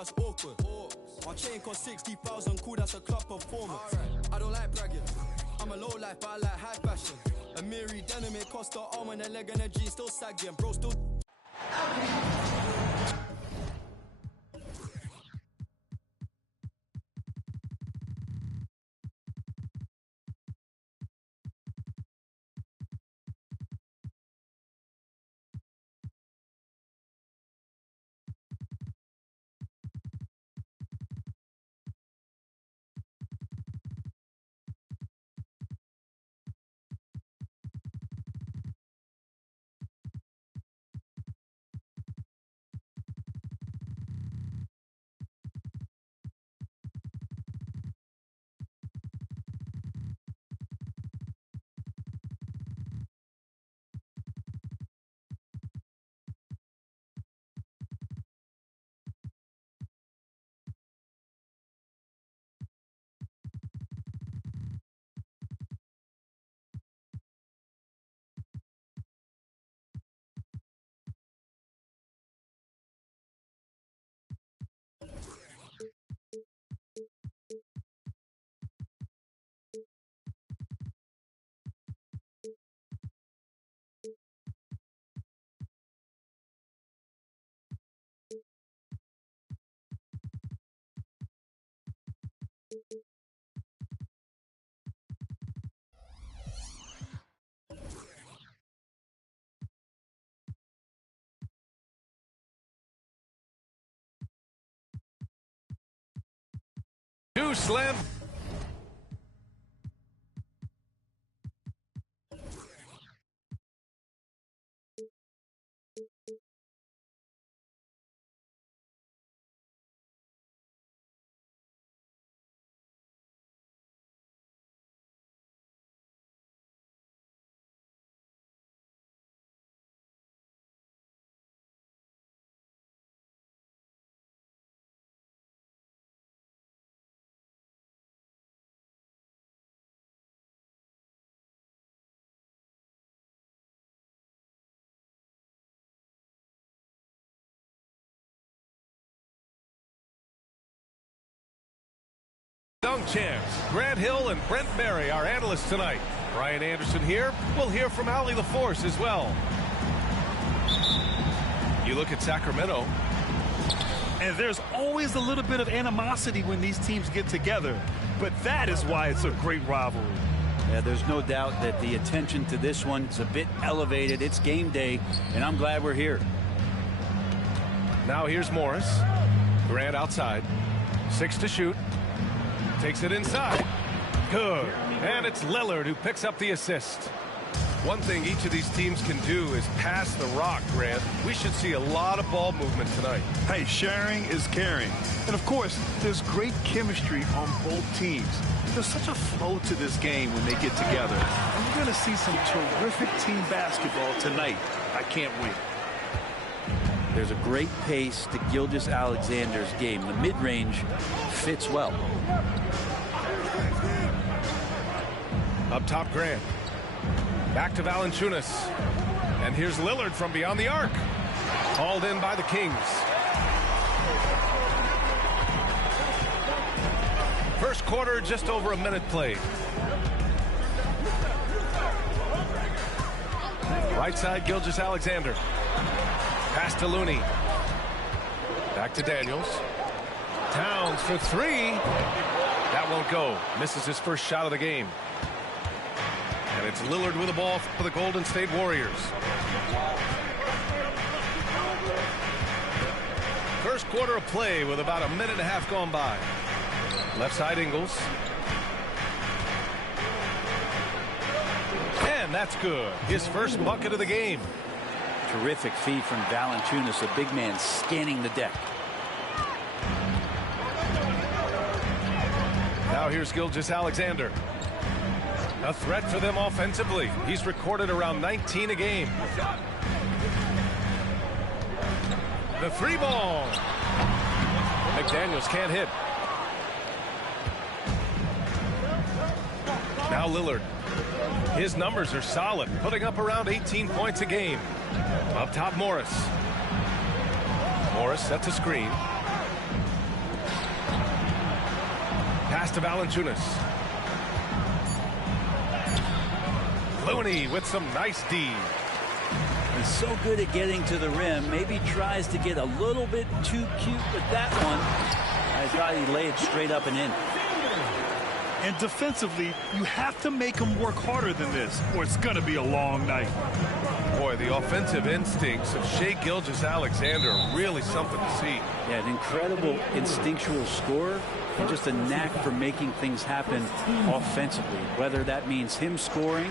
that's awkward. My chain cost 60,000, cool, that's a club performance. I don't like bragging, I'm a low life, but I like high fashion. A Miri denim, it cost the arm and a leg and a G, still sagging, bro, still. Two slam. Dunk champs, Grant Hill and Brent Berry, our analysts tonight. Brian Anderson here. We'll hear from Allie LaForce as well. You look at Sacramento. And there's always a little bit of animosity when these teams get together. But that is why it's a great rivalry. Yeah, there's no doubt that the attention to this one is a bit elevated. It's game day, and I'm glad we're here. Now here's Morris. Grant outside. 6 to shoot. Takes it inside. Good. And it's Lillard who picks up the assist. One thing each of these teams can do is pass the rock, Grant. We should see a lot of ball movement tonight. Hey, sharing is caring. And, of course, there's great chemistry on both teams. There's such a flow to this game when they get together. And we're going to see some terrific team basketball tonight. I can't wait. There's a great pace to Gilgeous-Alexander's game. The mid-range fits well. Up top, Grant. Back to Valanciunas. And here's Lillard from beyond the arc. Hauled in by the Kings. First quarter, just over a minute played. Right side, Gilgeous-Alexander. Pass to Looney. Back to Daniels. Towns for 3. That won't go. Misses his first shot of the game. And it's Lillard with the ball for the Golden State Warriors. First quarter of play with about a minute and a half gone by. Left side, Ingles. And that's good. His first bucket of the game. Terrific feed from Valanciunas, a big man scanning the deck. Now here's Gilgeous-Alexander. A threat for them offensively. He's recorded around 19 a game. The 3 ball. McDaniels can't hit. Now Lillard. His numbers are solid, putting up around 18 points a game. Up top, Morris. Morris sets a screen. Pass to Valanciunas. Looney with some nice D. He's so good at getting to the rim. Maybe tries to get a little bit too cute with that one. I thought he'd lay it straight up and in. And defensively, you have to make him work harder than this, or it's going to be a long night. Boy, the offensive instincts of Shai Gilgeous-Alexander are really something to see. Yeah, an incredible instinctual scorer and just a knack for making things happen offensively. Whether that means him scoring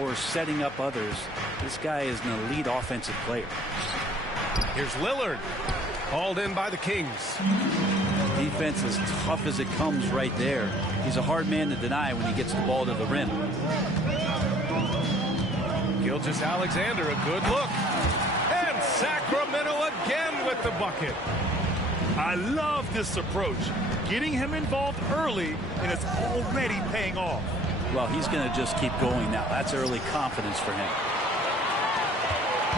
or setting up others, this guy is an elite offensive player. Here's Lillard, hauled in by the Kings. Defense as tough as it comes right there. He's a hard man to deny when he gets the ball to the rim. Gilgeous-Alexander, a good look. And Sacramento again with the bucket. I love this approach. Getting him involved early, and it's already paying off. Well, he's going to just keep going now. That's early confidence for him.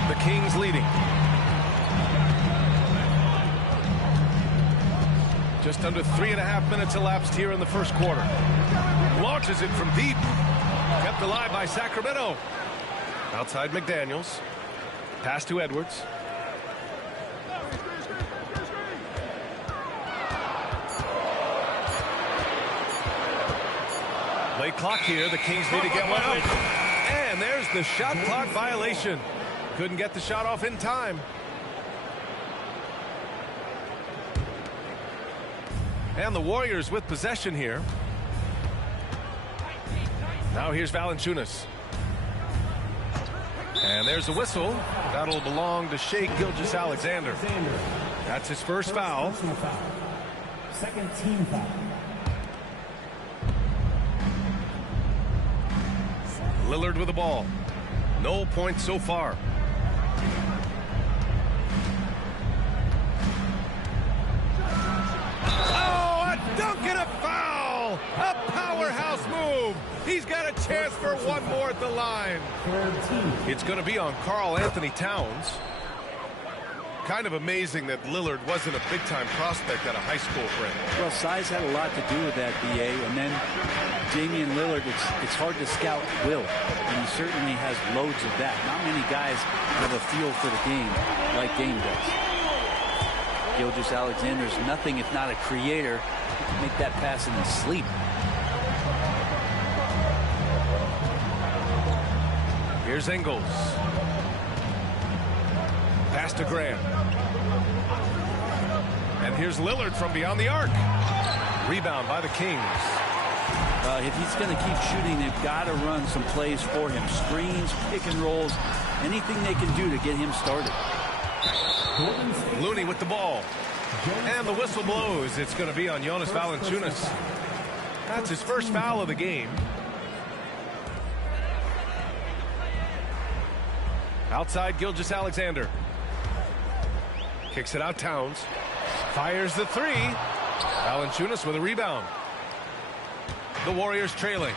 The Kings leading. Just under 3.5 minutes elapsed here in the first quarter. Launches it from deep. Kept alive by Sacramento. Outside McDaniels. Pass to Edwards. Late clock here. The Kings need to get one out. And there's the shot clock violation. Couldn't get the shot off in time. And the Warriors with possession here. Now here's Valanciunas. And there's a whistle. That'll belong to Shai Gilgeous-Alexander. That's his first foul. Second team foul. Lillard with the ball. No points so far. Dunk and a foul! A powerhouse move! He's got a chance for one more at the line. It's going to be on Karl Anthony Towns. Kind of amazing that Lillard wasn't a big-time prospect at a high school for him. Well, size had a lot to do with that, B.A. And then Damian Lillard, it's hard to scout will. And he certainly has loads of that. Not many guys have a feel for the game like Dame does. Gilgeous-Alexander's nothing if not a creator. He can make that pass in his sleep. Here's Ingles. Pass to Graham. And here's Lillard from beyond the arc. Rebound by the Kings. If he's going to keep shooting, they've got to run some plays for him. Screens, pick and rolls, anything they can do to get him started. Looney with the ball. And the whistle blows. It's going to be on Jonas Valanciunas. That's his first foul of the game. Outside Gilgeous-Alexander. Kicks it out Towns. Fires the three. Valanciunas with a rebound. The Warriors trailing.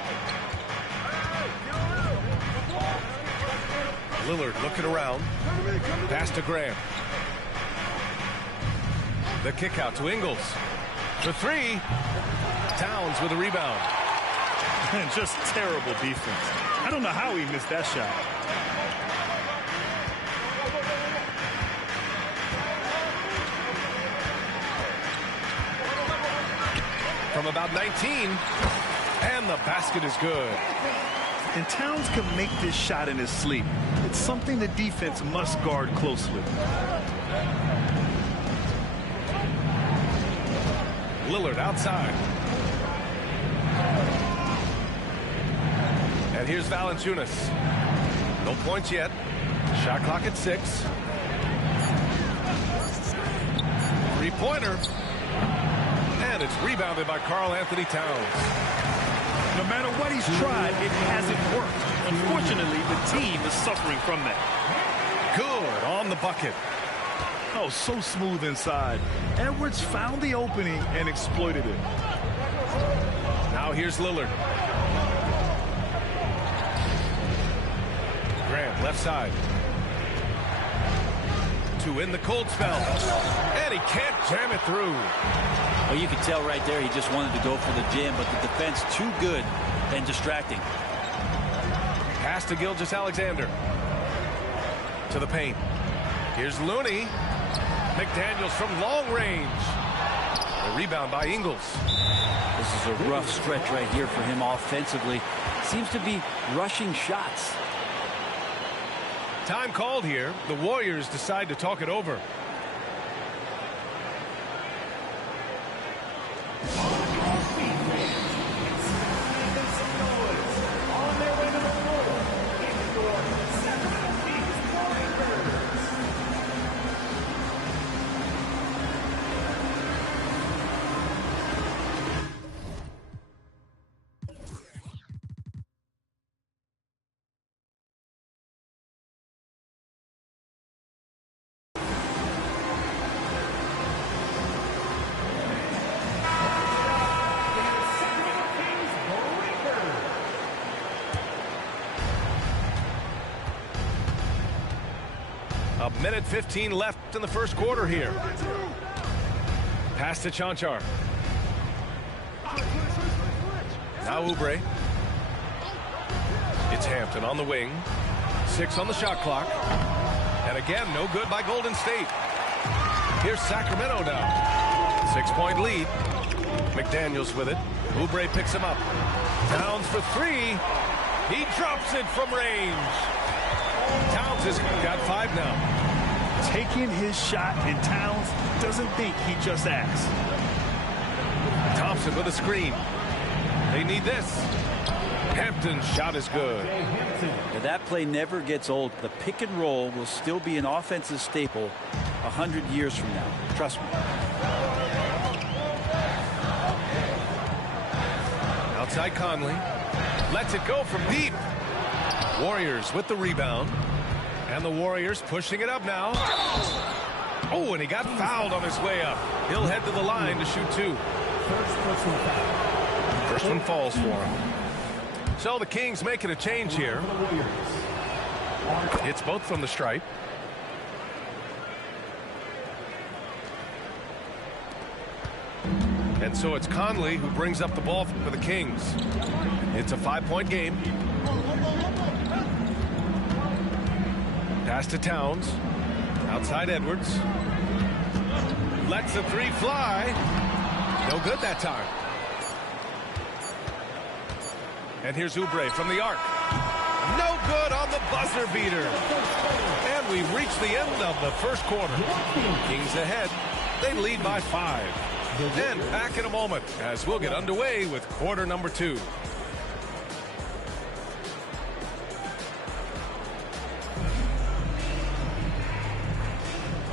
Lillard looking around. Pass to Graham. The kick out to Ingles. The three. Towns with a rebound. And just terrible defense. I don't know how he missed that shot. From about 19. And the basket is good. And Towns can make this shot in his sleep. It's something the defense must guard closely. Lillard outside. And here's Valanciunas. No points yet. Shot clock at 6. Three-pointer. And it's rebounded by Karl Anthony Towns. No matter what he's tried, it hasn't worked. Unfortunately, the team is suffering from that. Good on the bucket. Oh, so smooth inside. Edwards found the opening and exploited it. Now here's Lillard. Grant left side. to win the cold spell. And he can't jam it through. Well, you can tell right there he just wanted to go for the jam, but the defense too good and distracting. Pass to Gilgeous-Alexander. To the paint. Here's Looney. McDaniels from long range. The rebound by Ingles. This is a rough stretch right here for him offensively. Seems to be rushing shots. Time called here. The Warriors decide to talk it over. A minute 15 left in the first quarter here. Pass to Chanchar. Now Oubre. It's Hampton on the wing. 6 on the shot clock. And again, no good by Golden State. Here's Sacramento now. 6-point lead. McDaniels with it. Oubre picks him up. Towns for 3. He drops it from range. Towns has got 5 now. Taking his shot, and Towns doesn't think he just asked. Thompson with a screen. They need this. Hampton's shot is good. Now, that play never gets old. The pick and roll will still be an offensive staple 100 years from now. Trust me. Outside Conley. Lets it go from deep. Warriors with the rebound. And the Warriors pushing it up now. Oh, and he got fouled on his way up. He'll head to the line to shoot 2. First one falls for him. So the Kings making a change here. It's both from the stripe. And so it's Conley who brings up the ball for the Kings. It's a 5-point game. Pass to Towns. Outside Edwards. Lets the 3 fly. No good that time. And here's Oubre from the arc. No good on the buzzer beater. And we've reached the end of the first quarter. Kings ahead. They lead by 5. And back in a moment as we'll get underway with quarter number 2.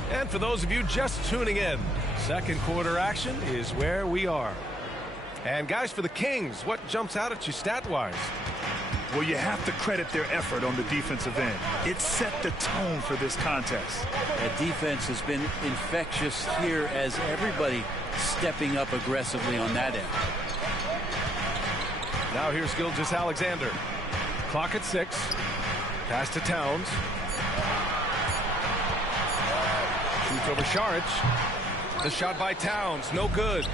And for those of you just tuning in, second quarter action is where we are. And guys, for the Kings, what jumps out at you stat-wise? Well, you have to credit their effort on the defensive end. It set the tone for this contest. The defense has been infectious here as everybody stepping up aggressively on that end. Now here's Gilgeous-Alexander. Clock at 6. Pass to Towns. Shoots over Saric. The shot by Towns, no good.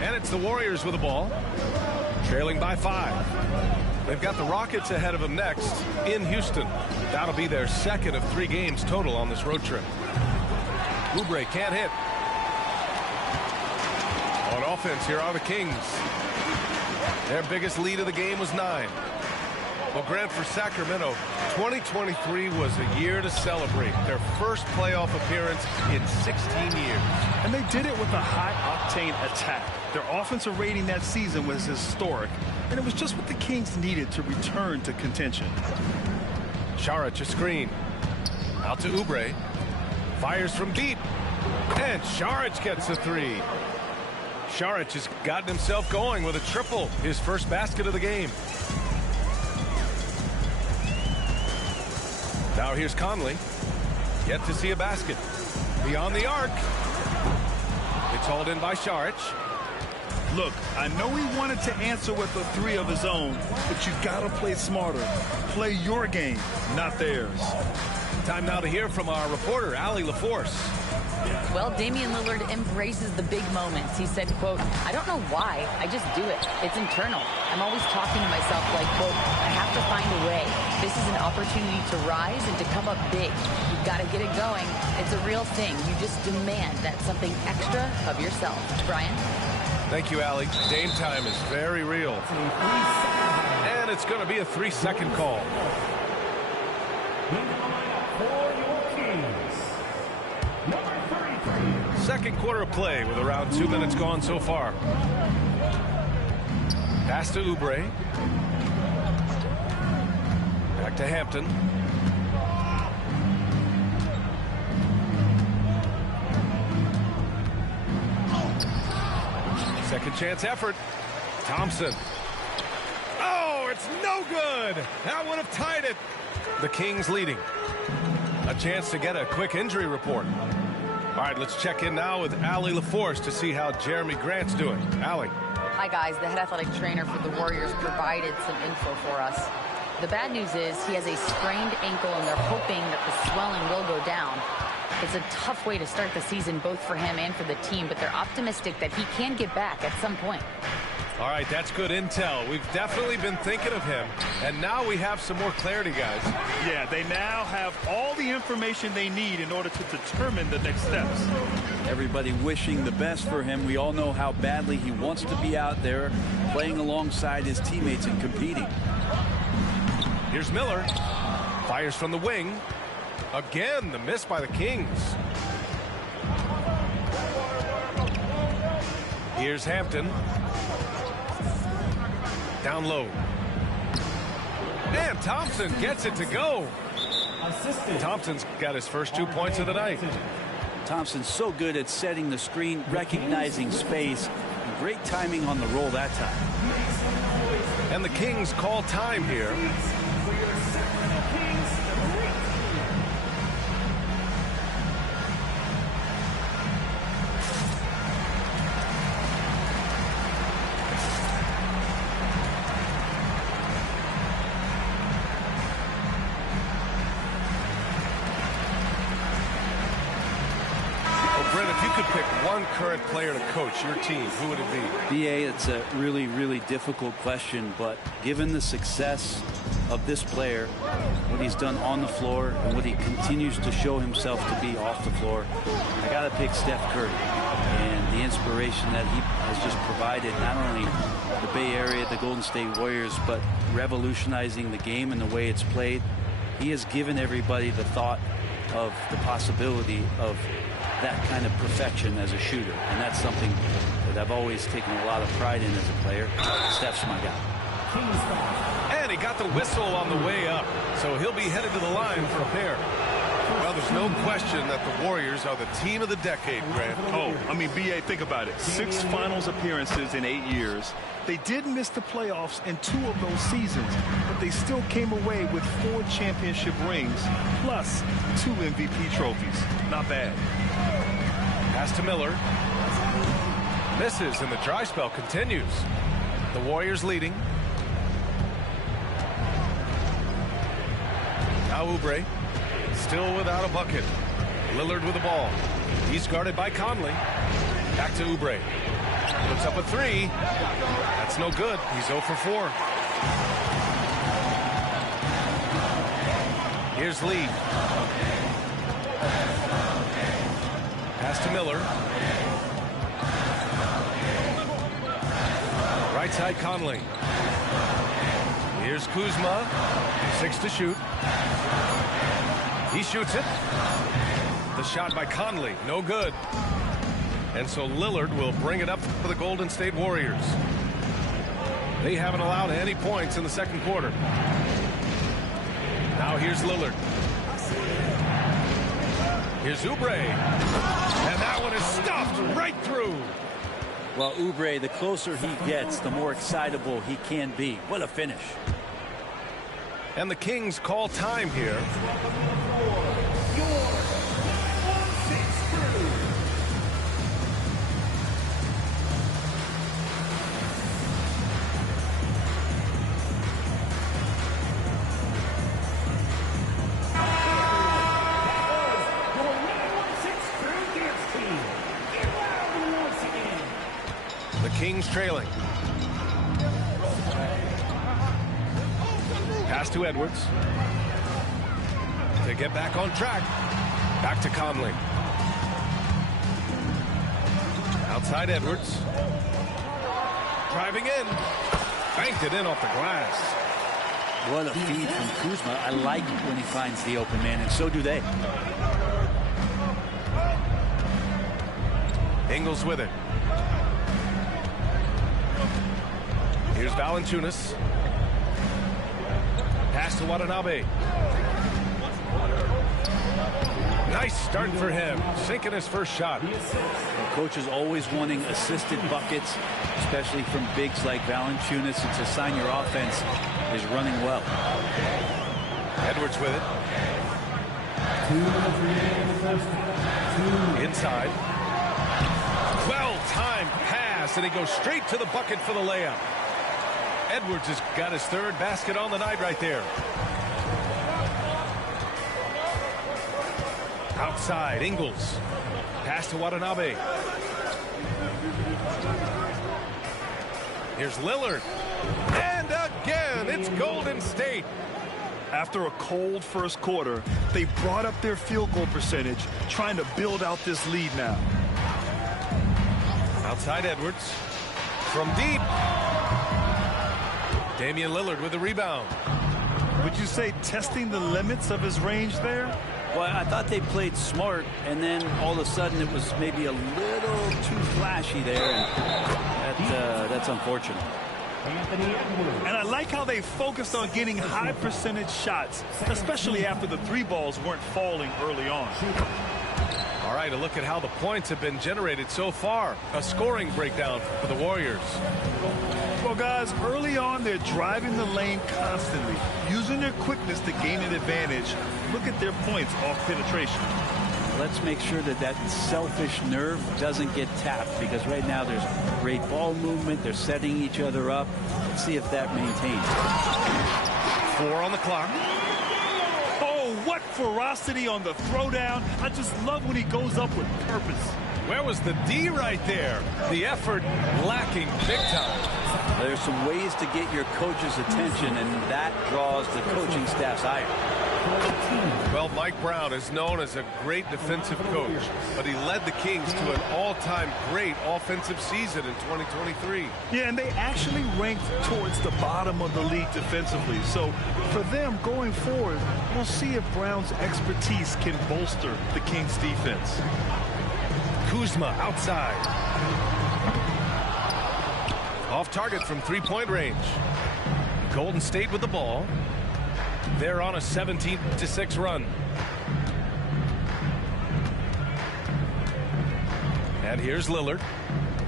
And it's the Warriors with the ball, trailing by 5. They've got the Rockets ahead of them next in Houston. That'll be their second of 3 games total on this road trip. Oubre can't hit. On offense, here are the Kings. Their biggest lead of the game was 9. Well, Grant, for Sacramento, 2023 was a year to celebrate. Their first playoff appearance in 16 years. And they did it with a high-octane attack. Their offensive rating that season was historic, and it was just what the Kings needed to return to contention. Saric a screen. Out to Oubre. Fires from deep. And Saric gets a 3. Saric has gotten himself going with a triple, his first basket of the game. Now here's Conley. Yet to see a basket. Beyond the arc. It's hauled in by Saric. Look, I know he wanted to answer with a 3 of his own, but you gotta play smarter. Play your game, not theirs. Time now to hear from our reporter, Allie LaForce. Well, Damian Lillard embraces the big moments. He said, quote, "I don't know why, I just do it. It's internal. I'm always talking to myself like, quote, I have to find a way. This is an opportunity to rise and to come up big. You've got to get it going. It's a real thing. You just demand that something extra of yourself." Brian? Thank you, Allie. Dame time is very real. And it's going to be a 3-second call. Second quarter of play with around 2 minutes gone so far. Pass to Oubre. Back to Hampton. Second chance effort. Thompson. Oh, it's no good. That would have tied it. The Kings leading. A chance to get a quick injury report. All right, let's check in now with Allie LaForce to see how Jeremy Grant's doing. Allie. Hi, guys. The head athletic trainer for the Warriors provided some info for us. The bad news is he has a sprained ankle, and they're hoping that the swelling will go down. It's a tough way to start the season, both for him and for the team, but they're optimistic that he can get back at some point. All right, that's good intel. We've definitely been thinking of him, and now we have some more clarity, guys. Yeah, they now have all the information they need in order to determine the next steps. Everybody wishing the best for him. We all know how badly he wants to be out there playing alongside his teammates and competing. Here's Miller. Fires from the wing. Again, the miss by the Kings. Here's Hampton. Down low. And Thompson gets it to go. Thompson's got his first 2 points of the night. Thompson's so good at setting the screen, recognizing space. Great timing on the roll that time. And the Kings call time here. One current player to coach your team, who would it be? BA, it's a really, really difficult question, but given the success of this player, what he's done on the floor and what he continues to show himself to be off the floor, I got to pick Steph Curry. And the inspiration that he has just provided, not only the Bay Area, the Golden State Warriors, but revolutionizing the game and the way it's played. He has given everybody the thought of the possibility of that kind of perfection as a shooter, and that's something that I've always taken a lot of pride in as a player. Steph's my guy. And he got the whistle on the way up, so he'll be headed to the line for a pair. Well, there's no question that the Warriors are the team of the decade, Grant. Oh, I mean, BA, think about it. 6 finals appearances in 8 years. They did miss the playoffs in 2 of those seasons, but they still came away with 4 championship rings, plus 2 MVP trophies. Not bad. Pass to Miller. Misses, and the dry spell continues. The Warriors leading. Now Oubre, still without a bucket. Lillard with the ball. He's guarded by Conley. Back to Oubre. Puts up a 3. That's no good. He's 0 for 4. Here's Lee. Pass to Miller. Right side Conley. Here's Kuzma. 6 to shoot. He shoots it. The shot by Conley. No good. And so Lillard will bring it up for the Golden State Warriors. They haven't allowed any points in the second quarter. Now here's Lillard. Here's Oubre. And that one is stuffed right through. Well, Oubre, the closer he gets, the more excitable he can be. What a finish. And the Kings call time here. The Kings trailing. Pass to Edwards. To get back on track. Back to Conley. Outside Edwards. Driving in. Banked it in off the glass. What a feed from Kuzma. I like when he finds the open man, and so do they. Ingles with it. Here's Valanciunas. Pass to Watanabe. Nice start for him. Sinking his first shot. The coach is always wanting assisted buckets, especially from bigs like Valanciunas. It's a sign your offense is running well. Edwards with it. Inside. Well-timed pass, and he goes straight to the bucket for the layup. Edwards has got his third basket on the night right there. Outside, Ingles. Pass to Watanabe. Here's Lillard. And again, it's Golden State. After a cold first quarter, they brought up their field goal percentage, trying to build out this lead now. Outside Edwards. From deep. Damian Lillard with the rebound. Would you say testing the limits of his range there? Well, I thought they played smart, and then all of a sudden it was maybe a little too flashy there, and that's unfortunate. And I like how they focused on getting high percentage shots, especially after the three balls weren't falling early on. All right, a look at how the points have been generated so far. A scoring breakdown for the Warriors. Well, guys, early on, they're driving the lane constantly, using their quickness to gain an advantage. Look at their points off penetration. Let's make sure that that selfish nerve doesn't get tapped, because right now there's great ball movement. They're setting each other up. Let's see if that maintains. 4 on the clock. Oh, what ferocity on the throwdown. I just love when he goes up with purpose. Where was the D right there? The effort lacking big time. There's some ways to get your coach's attention, and that draws the coaching staff's ire. Well, Mike Brown is known as a great defensive coach, but he led the Kings to an all-time great offensive season in 2023. Yeah, and they actually ranked towards the bottom of the league defensively. So for them going forward, we'll see if Brown's expertise can bolster the Kings defense. Kuzma outside. Off target from three-point range. Golden State with the ball. They're on a 17-6 run. And here's Lillard.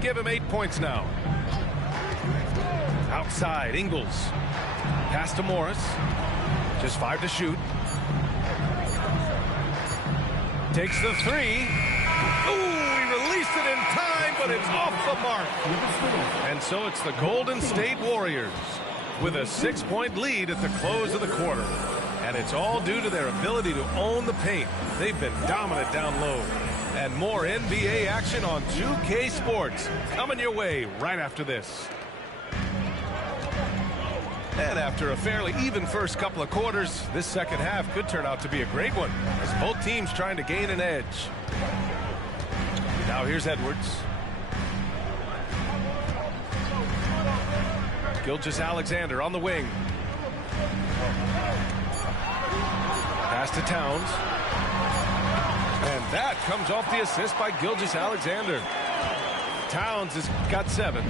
Give him 8 points now. Outside, Ingles. Pass to Morris. Just 5 to shoot. Takes the 3. Ooh, he released it in time, but it's off the mark. And so it's the Golden State Warriors with a 6-point lead at the close of the quarter. And it's all due to their ability to own the paint. They've been dominant down low. And more NBA action on 2K Sports coming your way right after this. And after a fairly even first couple of quarters, this second half could turn out to be a great one, as both teams trying to gain an edge. Now here's Edwards. Gilgeous-Alexander on the wing. Pass to Towns. And that comes off the assist by Gilgeous-Alexander. Towns has got 7.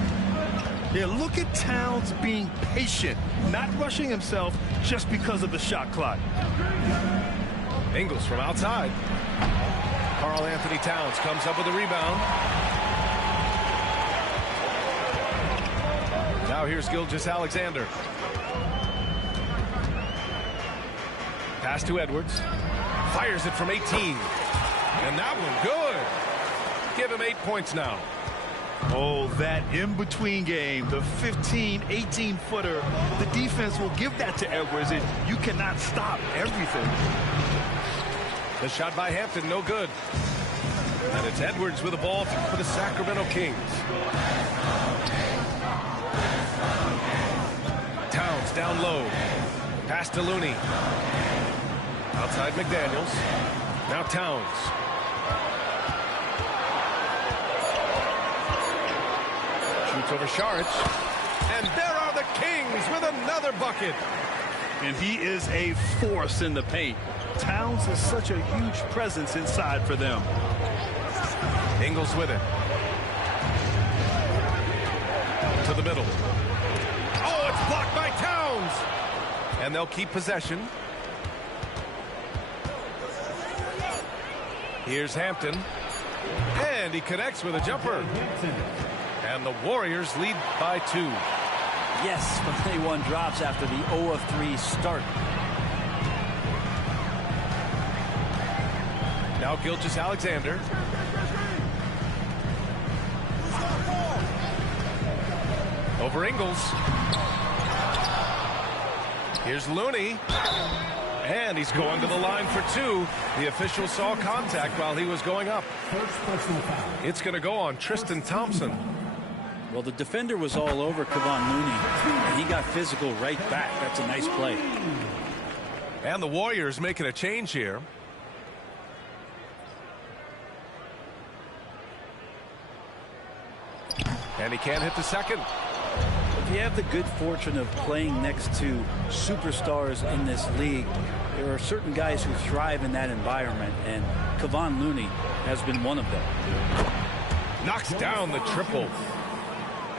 Yeah, look at Towns being patient, not rushing himself just because of the shot clock. Ingles from outside. Karl-Anthony Towns comes up with a rebound. Now here's Gilgeous-Alexander. Pass to Edwards. Fires it from 18. And that one good. Give him 8 points now. Oh, that in-between game, the 15, 18-footer. The defense will give that to Edwards, and you cannot stop everything. The shot by Hampton, no good. And it's Edwards with the ball for the Sacramento Kings. Towns down low. Pass to Looney. Outside McDaniels. Now Towns. Shoots over Saric. And there are the Kings with another bucket. And he is a force in the paint. Towns is such a huge presence inside for them. Ingles with it. To the middle. Oh, it's blocked by Towns. And they'll keep possession. Here's Hampton. And he connects with a jumper. And the Warriors lead by 2. Yes, finally one drops after the 0 of 3 start. Now Gilgeous-Alexander. Over Ingles. Here's Looney. And he's going to the line for 2. The official saw contact while he was going up. It's going to go on Tristan Thompson. Well, the defender was all over Kevon Looney, and he got physical right back. That's a nice play. And the Warriors making a change here. And he can't hit the second. If you have the good fortune of playing next to superstars in this league, there are certain guys who thrive in that environment, and Kevon Looney has been one of them. Knocks down the triple.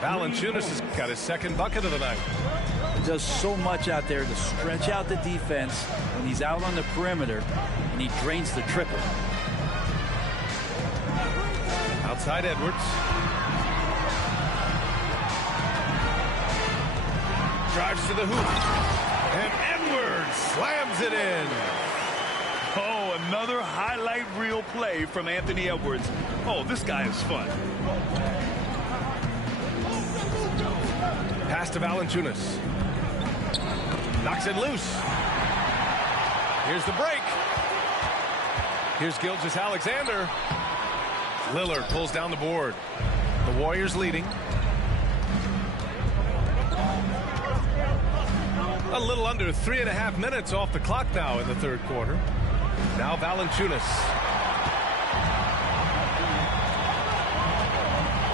Valanciunas has got his second bucket of the night. He does so much out there to stretch out the defense when he's out on the perimeter, and he drains the triple. Outside Edwards. Drives to the hoop. And Edwards slams it in. Oh, another highlight reel play from Anthony Edwards. Oh, this guy is fun. Pass to Valanciunas. Knocks it loose. Here's the break. Here's Gilgeous-Alexander. Lillard pulls down the board. The Warriors leading. A little under 3.5 minutes off the clock now in the third quarter. Now Valanciunas.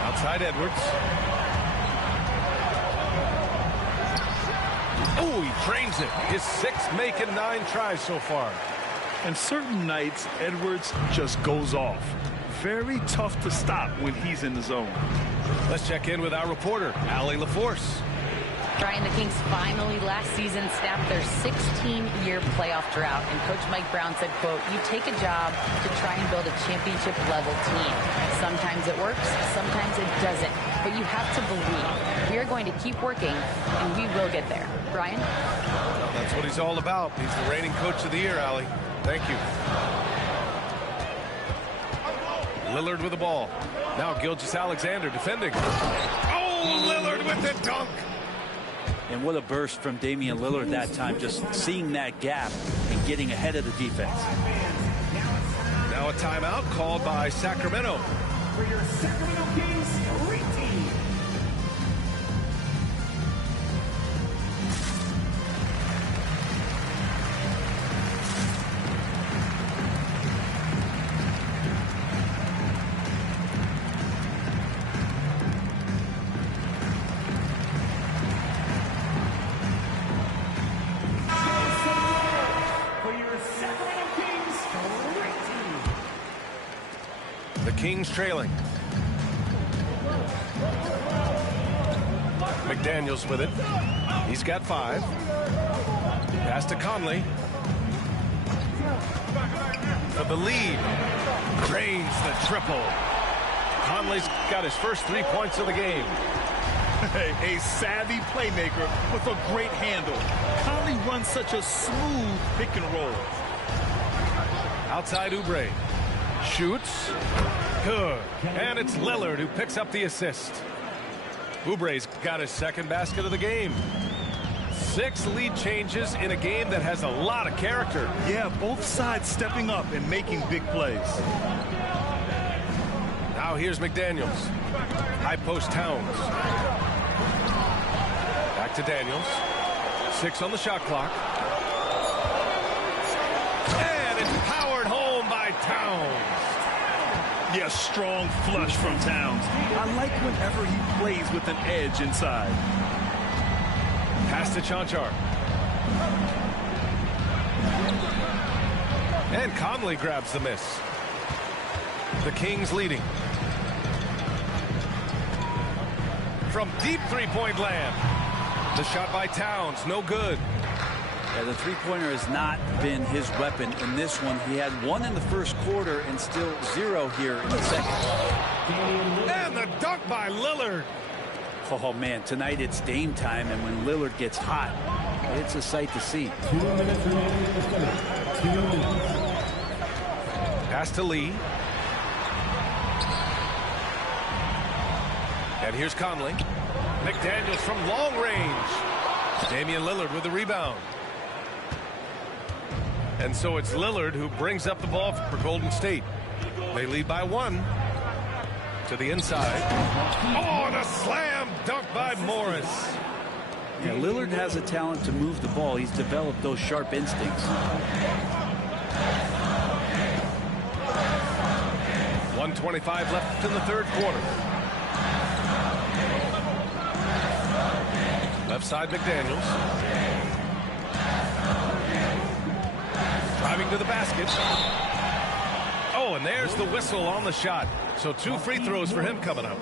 Outside Edwards. Oh, he drains it. His 6th make in 9 tries so far. And certain nights, Edwards just goes off. Very tough to stop when he's in the zone. Let's check in with our reporter, Allie LaForce. Brian, the Kings finally last season snapped their 16-year playoff drought, and Coach Mike Brown said, quote, "You take a job to try and build a championship-level team. Sometimes it works, sometimes it doesn't, but you have to believe. We are going to keep working, and we will get there." Brian? Well, that's what he's all about. He's the reigning Coach of the Year, Allie. Thank you. Lillard with the ball. Now Gilgeous-Alexander defending. Oh, Lillard with the dunk. And what a burst from Damian Lillard that time, just seeing that gap and getting ahead of the defense. Now a timeout called by Sacramento. For your Sacramento Kings team. Kings trailing. McDaniels with it. He's got 5. Pass to Conley. For the lead. Drains the triple. Conley's got his first 3 points of the game. A savvy playmaker with a great handle. Conley runs such a smooth pick and roll. Outside Oubre. Shoots. Good. And it's Lillard who picks up the assist. Oubre's got his second basket of the game. 6 lead changes in a game that has a lot of character. Yeah, both sides stepping up and making big plays. Now here's McDaniels. High post Towns. Back to Daniels. 6 on the shot clock. And it's powered home by Towns. Yes, strong flush from Towns. I like whenever he plays with an edge inside. Pass to Chanchar. And Conley grabs the miss. The Kings leading. From deep three-point land. The shot by Towns, no good. Yeah, the three-pointer has not been his weapon in this one. He had 1 in the first quarter and still 0 here in the second. And the dunk by Lillard. Oh, man, tonight it's Dame time, and when Lillard gets hot, it's a sight to see. 2 minutes remaining in the finish. 2 minutes. Pass to Lee. And here's Conley. McDaniels from long range. Damian Lillard with the rebound. And so it's Lillard who brings up the ball for Golden State. They lead by 1. To the inside. Oh, and a slam dunk by Morris. Yeah, Lillard has a talent to move the ball. He's developed those sharp instincts. 1:25 left in the third quarter. Left side McDaniels. Driving to the basket. Oh, and there's the whistle on the shot. So 2 free throws for him coming up.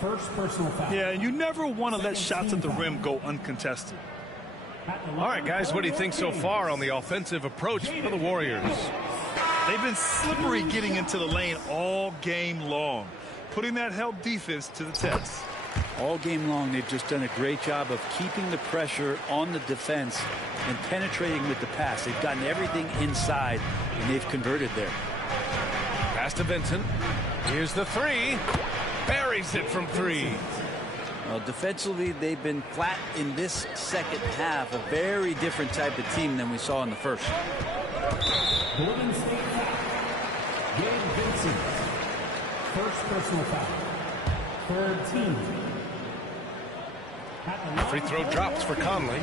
First personal foul. Yeah, you never want to let shots at the rim go uncontested. All right, guys, what do you think so far on the offensive approach for the Warriors? They've been slippery getting into the lane all game long, putting that help defense to the test. All game long, they've just done a great job of keeping the pressure on the defense and penetrating with the pass. They've gotten everything inside, and they've converted there. Pass to Vincent. Here's the 3. Buries it from 3. Well, defensively, they've been flat in this second half. A very different type of team than we saw in the first. Golden State foul. Gabe Vincent. First personal foul. Third team. Free throw drops for Conley.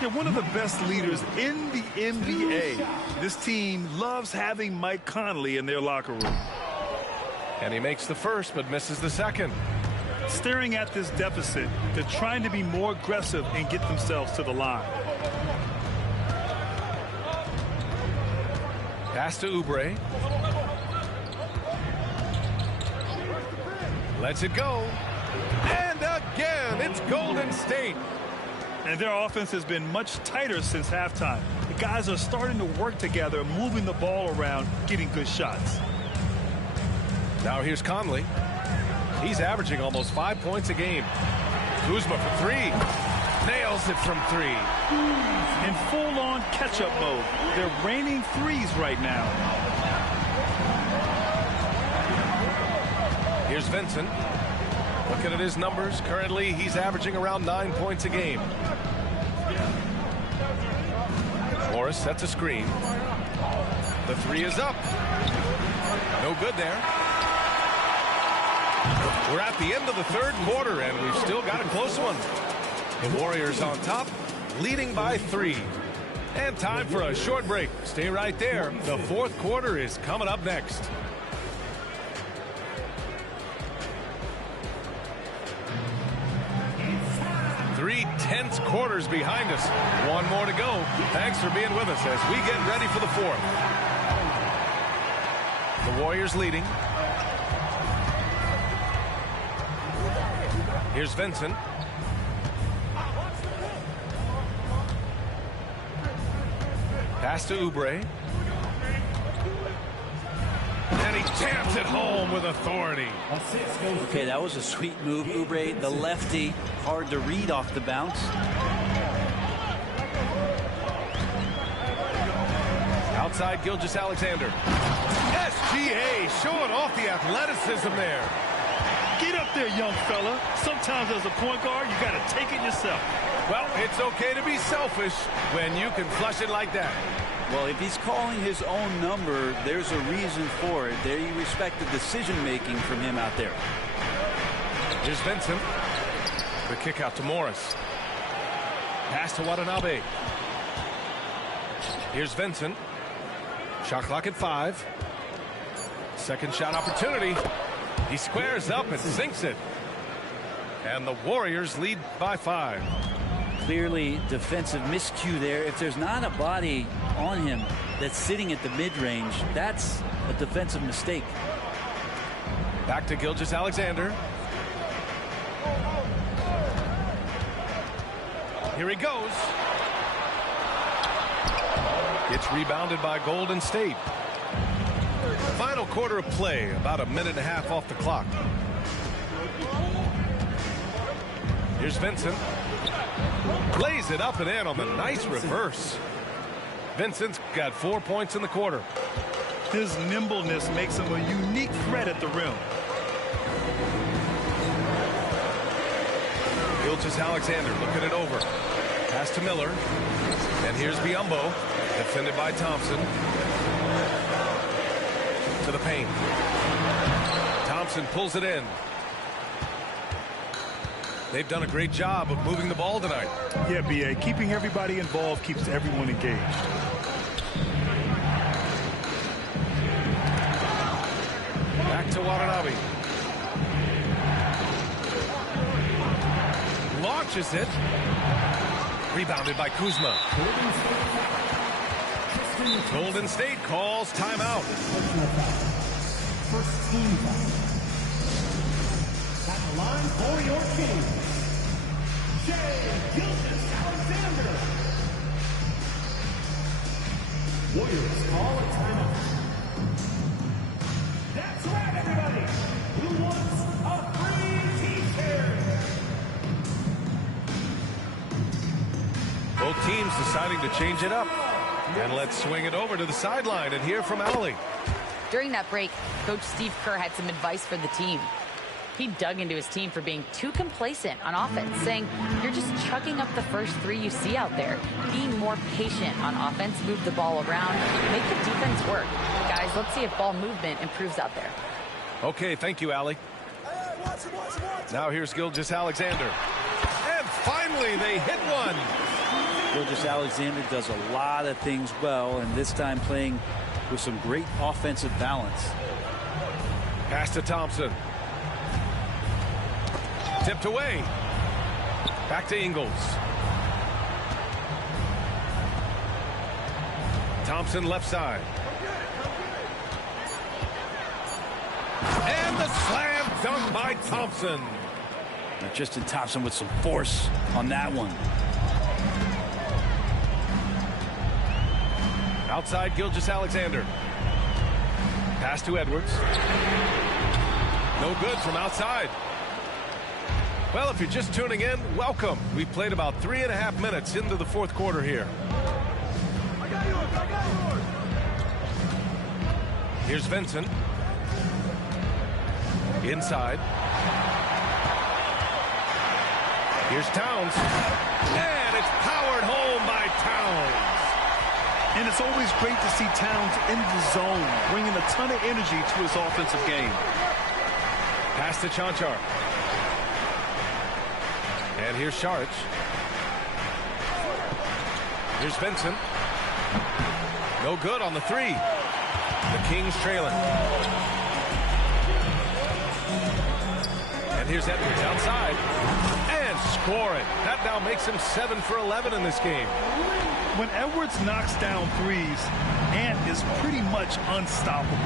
Yeah, one of the best leaders in the NBA. This team loves having Mike Conley in their locker room. And he makes the first but misses the second. Staring at this deficit, they're trying to be more aggressive and get themselves to the line. Pass to Oubre. Lets it go. And again, it's Golden State. And their offense has been much tighter since halftime. The guys are starting to work together, moving the ball around, getting good shots. Now here's Conley. He's averaging almost 5 points a game. Kuzma for 3. Nails it from 3. In full-on catch-up mode. They're raining threes right now. Here's Vincent. Looking at his numbers, currently he's averaging around 9 points a game. Morris sets a screen. The 3 is up. No good there. We're at the end of the third quarter, and we've still got a close one. The Warriors on top, leading by 3. And time for a short break. Stay right there. The fourth quarter is coming up next. Three tense quarters behind us. One more to go. Thanks for being with us as we get ready for the fourth. The Warriors leading. Here's Vincent. Pass to Oubre. And he jams it home with authority. Okay, that was a sweet move. Oubre, the lefty, hard to read off the bounce. Outside Gilgeous-Alexander. SGA showing off the athleticism there. Get up there, young fella. Sometimes as a point guard, you got to take it yourself. Well, it's okay to be selfish when you can flush it like that. Well, if he's calling his own number, there's a reason for it. There you respect the decision-making from him out there. Here's Vincent. The kick out to Morris. Pass to Watanabe. Here's Vincent. Shot clock at 5. Second shot opportunity. He squares up and sinks it. And the Warriors lead by 5. Clearly defensive miscue there. If there's not a body on him that's sitting at the mid-range, that's a defensive mistake. Back to Gilgeous-Alexander. Here he goes. It's rebounded by Golden State. Final quarter of play, about a minute and a half off the clock. Here's Vincent. Lays it up and in on the nice reverse. Vincent's got 4 points in the quarter. His nimbleness makes him a unique threat at the rim. Gilgeous-Alexander looking it over. Pass to Miller. And here's Biyombo. Defended by Thompson. To the paint. Thompson pulls it in. They've done a great job of moving the ball tonight. Yeah, B.A. Keeping everybody involved keeps everyone engaged. Back to Watanabe. Launches it. Rebounded by Kuzma. Golden State calls timeout. First team foul. At the line for your team, Gilgeous-Alexander. Warriors call a timeout. That's right, everybody. Who wants a free t-shirt? Both teams deciding to change it up. And let's swing it over to the sideline and hear from Allie. During that break, Coach Steve Kerr had some advice for the team. He dug into his team for being too complacent on offense, saying, you're just chucking up the first 3 you see out there. Be more patient on offense, move the ball around, make the defense work. Guys, let's see if ball movement improves out there. Okay, thank you, Allie. Now here's Gilgeous-Alexander. And finally, they hit one. Gilgeous-Alexander does a lot of things well, and this time playing with some great offensive balance. Pass to Thompson. Tipped away. Back to Ingles. Thompson left side. And the slam dunk by Thompson. Justin Thompson with some force on that one. Outside Gilgeous-Alexander. Pass to Edwards. No good from outside. Well, if you're just tuning in, welcome. We've played about 3.5 minutes into the fourth quarter here. Here's Vincent. Inside. Here's Towns. And it's powered home by Towns. And it's always great to see Towns in the zone, bringing a ton of energy to his offensive game. Pass to Chanchar. And here's Saric. Here's Vincent. No good on the 3. The Kings trailing. And here's Edwards outside. And scoring. That now makes him 7 for 11 in this game. When Edwards knocks down threes, Ant is pretty much unstoppable.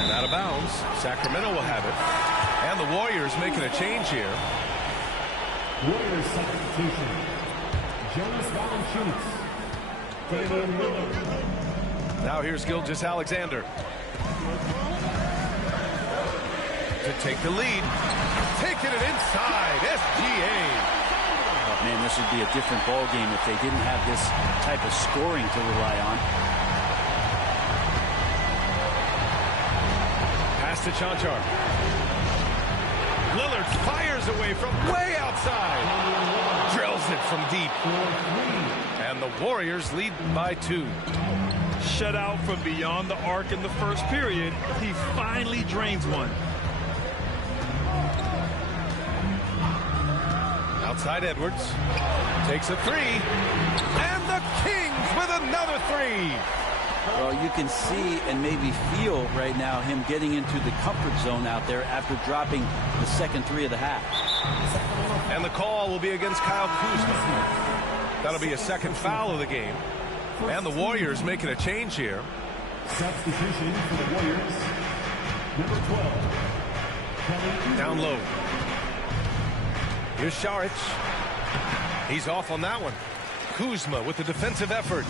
And out of bounds. Sacramento will have it. And the Warriors making a change here. Warriors substitution. Jonas Valanciunas. Damian Lillard. Now here's Gilgeous-Alexander. To take the lead. Taking it inside. SGA. Oh, man, this would be a different ball game if they didn't have this type of scoring to rely on. Pass to Chanchar. Lillard fires away from way outside. Drills it from deep. And the Warriors lead by 2. Shut out from beyond the arc in the first period. He finally drains one. Outside Edwards. Takes a 3. And the Kings with another 3. Well, you can see and maybe feel right now him getting into the comfort zone out there after dropping the second 3 of the half. And the call will be against Kyle Kuzma. That'll be a second foul of the game. And the Warriors making a change here. Substitution for the Warriors. Number 12. Down low. Here's Šarić. He's off on that one. Kuzma with the defensive effort.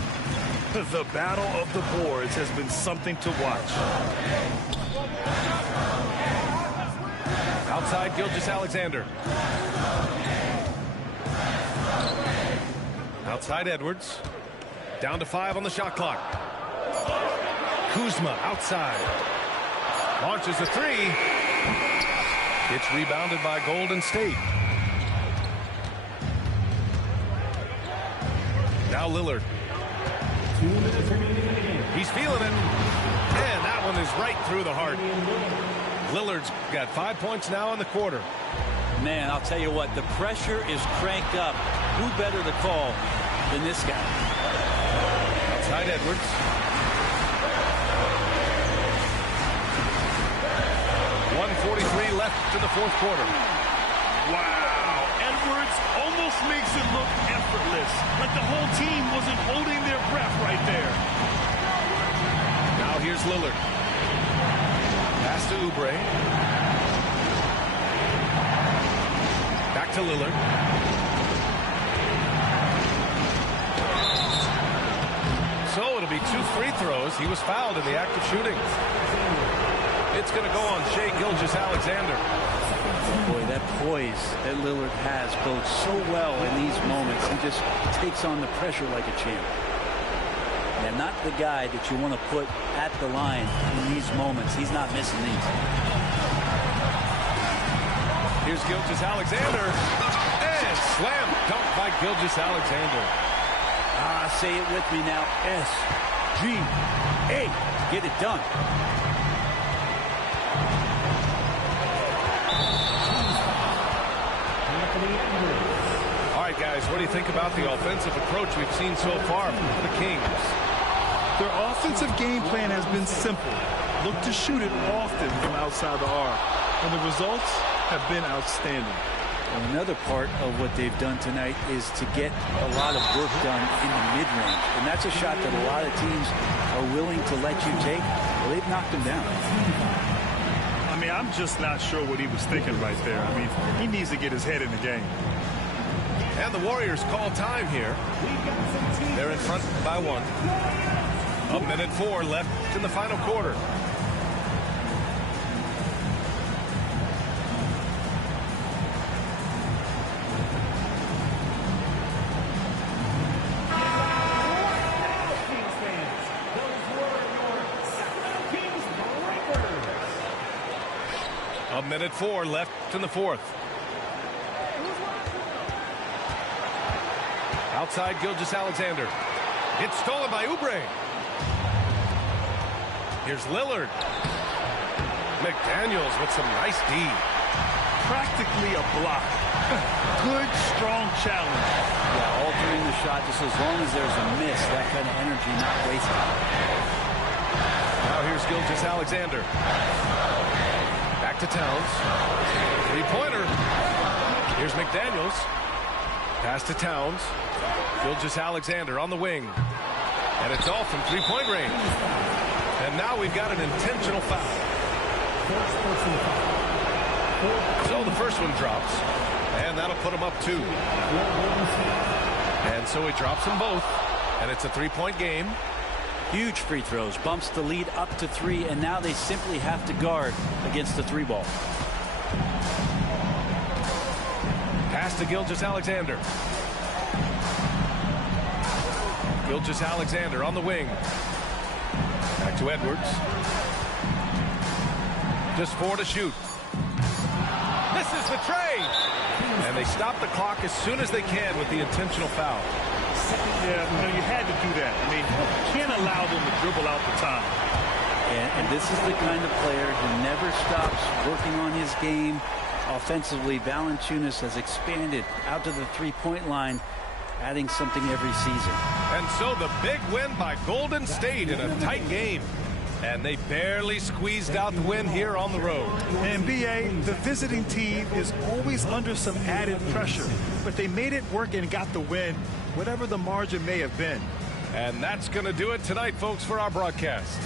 The battle of the boards has been something to watch. Outside Gilgeous-Alexander. Outside Edwards. Down to 5 on the shot clock. Kuzma outside. Launches a 3. It's rebounded by Golden State. Now Lillard. 2 minutes remaining in the game. He's feeling it. And that one is right through the heart. Lillard's got 5 points now in the quarter. Man, I'll tell you what, the pressure is cranked up. Who better to call than this guy? Outside Edwards. .143 left in the fourth quarter. Wow. Edwards almost makes it look effortless, like the whole team wasn't holding their breath right there. Now here's Lillard. Pass to Oubre. Back to Lillard. So it'll be 2 free throws. He was fouled in the act of shooting. It's going to go on Shai Gilgeous-Alexander. Boy, that poise that Lillard has bodes so well in these moments. He just takes on the pressure like a champ. And not the guy that you want to put at the line in these moments. He's not missing these. Here's Gilgeous-Alexander. And slam dunk by Gilgeous-Alexander. Say it with me now. S-G-A. Get it done. All right, guys, what do you think about the offensive approach we've seen so far from the Kings? Their offensive game plan has been simple. Look to shoot it often from outside the arc. And the results have been outstanding. Another part of what they've done tonight is to get a lot of work done in the mid-range. And that's a shot that a lot of teams are willing to let you take. Well, they've knocked them down. I mean, I'm just not sure what he was thinking right there. I mean, he needs to get his head in the game. And the Warriors call time here. They're in front by 1. 1:04 left in the final quarter. A minute 4 left in the fourth. Outside Gilgeous-Alexander. It's stolen by Oubre. Here's Lillard. McDaniels with some nice D. Practically a block. Good, strong challenge. Yeah, altering the shot just as long as there's a miss. That kind of energy not wasted. Now here's Gilgeous-Alexander. Back to Towns. Three-pointer. Here's McDaniels. Pass to Towns. Gilgeous-Alexander on the wing. And it's off from three-point range. And now we've got an intentional foul. So the first one drops. And that'll put him up 2. And so he drops them both. And it's a three-point game. Huge free throws. Bumps the lead up to 3. And now they simply have to guard against the 3-ball. Pass to Gilgeous-Alexander. Gilgeous-Alexander on the wing. Back to Edwards. Just 4 to shoot. This is the tray. And they stop the clock as soon as they can with the intentional foul. Yeah, you had to do that. I mean, you can't allow them to dribble out the time. And this is the kind of player who never stops working on his game. Offensively, Valanciunas has expanded out to the three-point line, adding something every season. And so the big win by Golden State in a tight game. And they barely squeezed out the win here on the road. And BA, the visiting team is always under some added pressure, but they made it work and got the win, whatever the margin may have been. And that's going to do it tonight, folks, for our broadcast.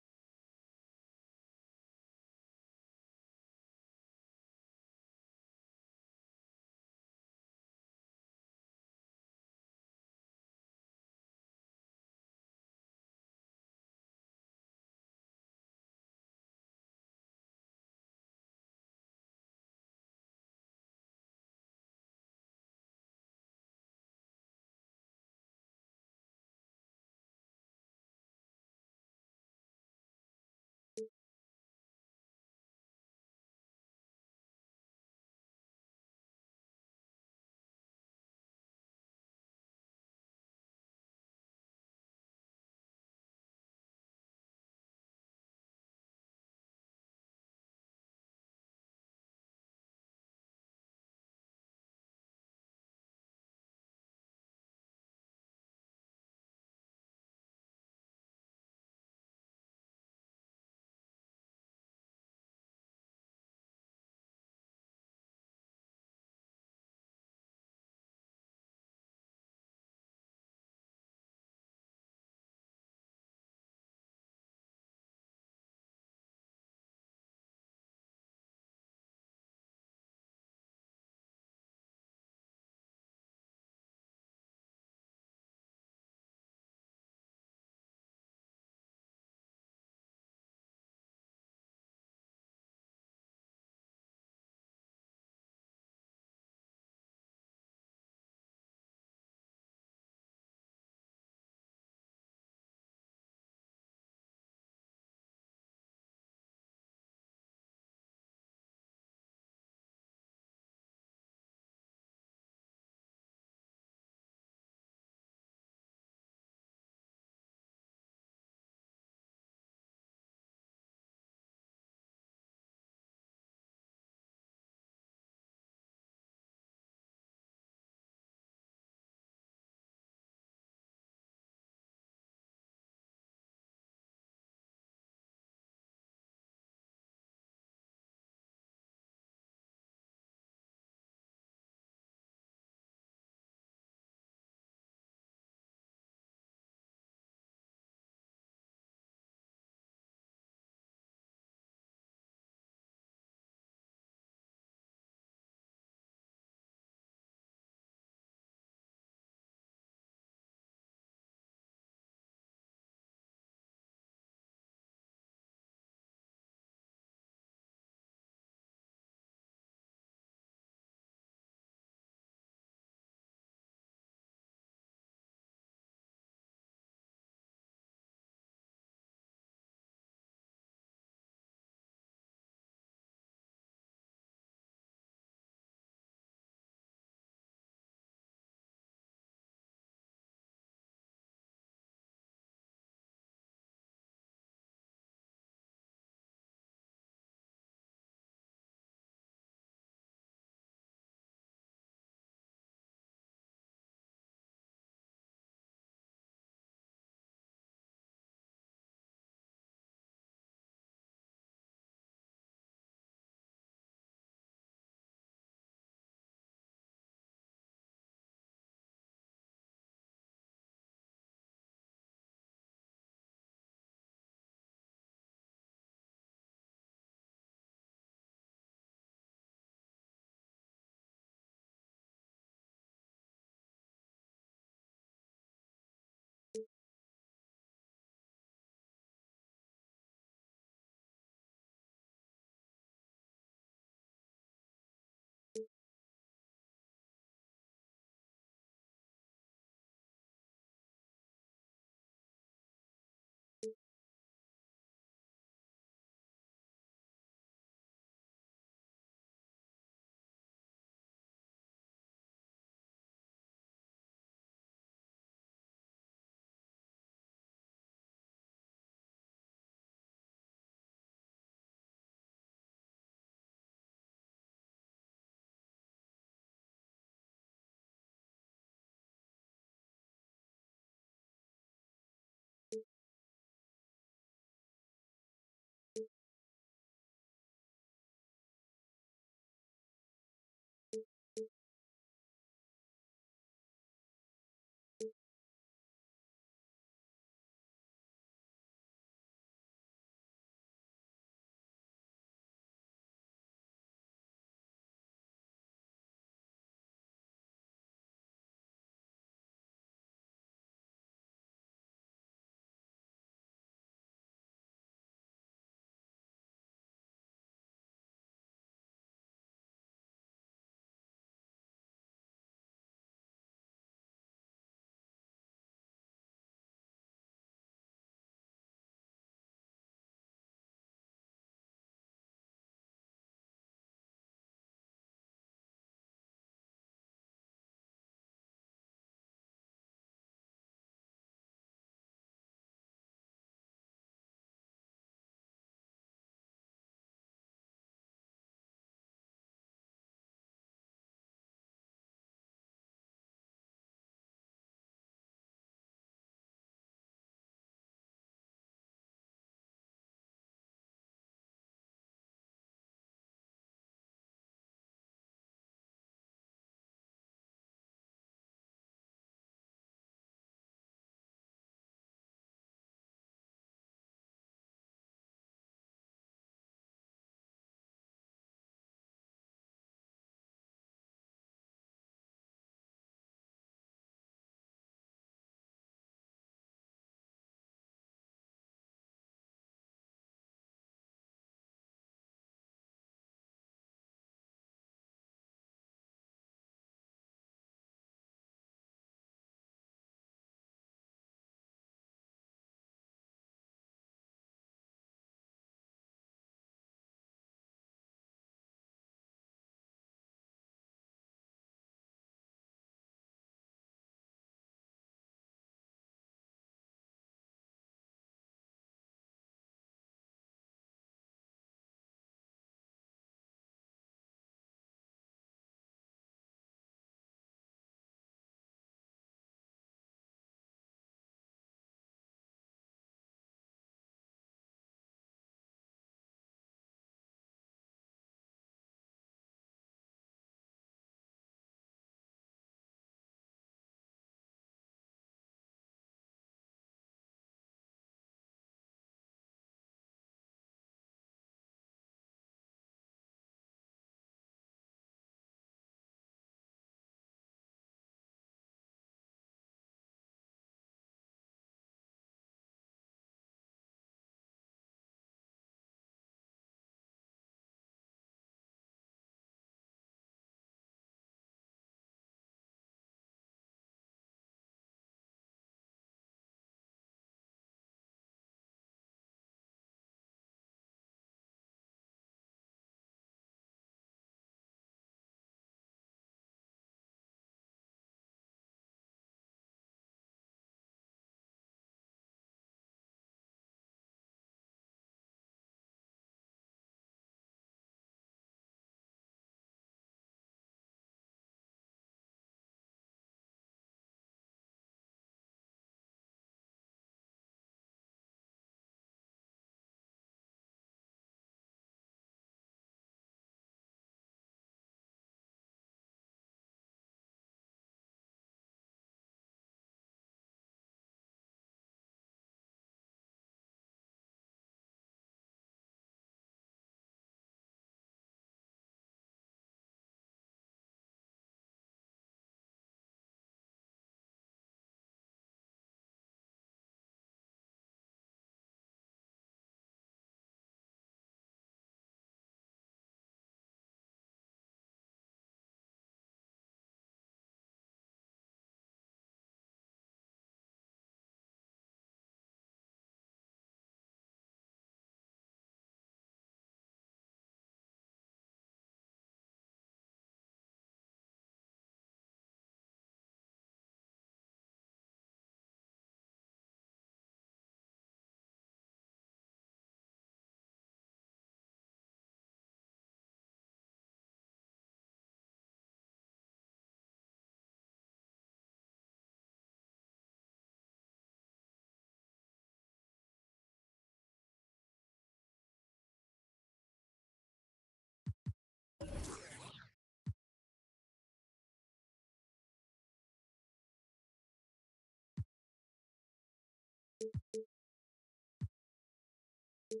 You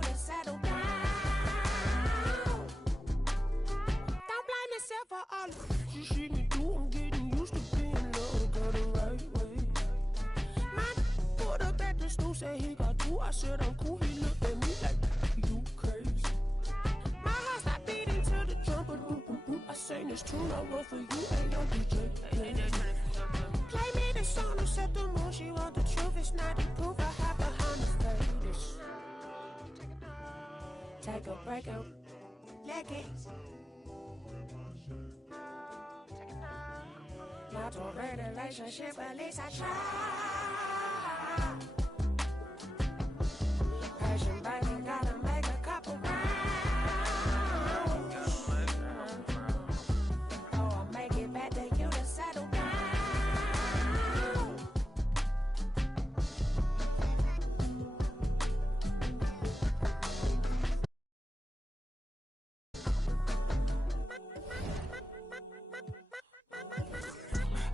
to settle down. Don't blame yourself for all the you see me do. I'm getting used to being loved the right way. Man put up at the stool, say he got two. I said I'm cool. He looked at me like you crazy. My heart stopped beating to the drum, but I sang this tune. I run for you and your DJ. Play me the song to set the mood. She want the truth. It's not the proof I have behind the face. Take a break out, leg it. Not a relationship, at least I try. Passion, baby, gotta make a couple rounds. Oh, I'll make it back to you to settle down.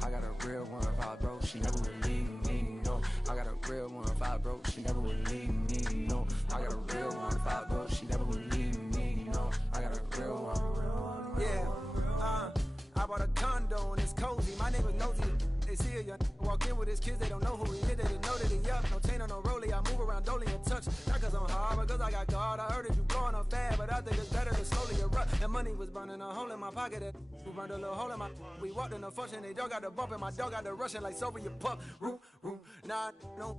I got a real one, if I broke, she never would leave me, no. I got a real one, if I broke, she never would leave me, no. I got a real one, if I broke, she never would leave me, no. I got a real one. Yeah, I bought a condo and it's cozy. My neighbor's nosy. They see a young walk in with his kids, they don't know who he is, they didn't know that he up. No chain or no rollie, I move around dolly and touch. Not cause I'm hard, but cause I got God. I heard that you blowing up fast, but I think it's better to slowly erupt. And money was burning a hole in my pocket, that burned a little hole in my. We walked in the function, they dog got the bump, and my dog got the rushing like Soviet pup. Roo, roo, nah, no.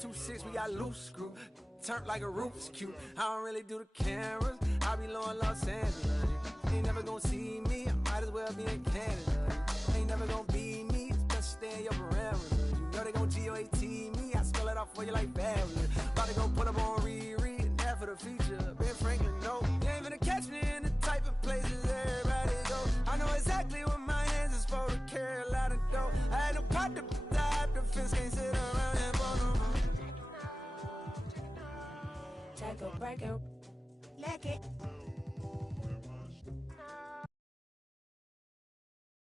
2-6, we got loose screw. Turned like a Rubik's cube. I don't really do the cameras. I be low in Los Angeles. Ain't never gonna see me. I might as well be in Canada. Ain't never gonna be me. It's best stay in your parameters. You know they gon' GOAT me. I spell it out for you like fabulous. About to go put up on Riri and that for the feature. Ben Franklin, no. You ain't gonna catch me in the type of places everybody go. I know exactly what my hands is for to carry a lot of dough. I had no pot to dive. The fence can't sit around and bone no more. Take a break out, leg it.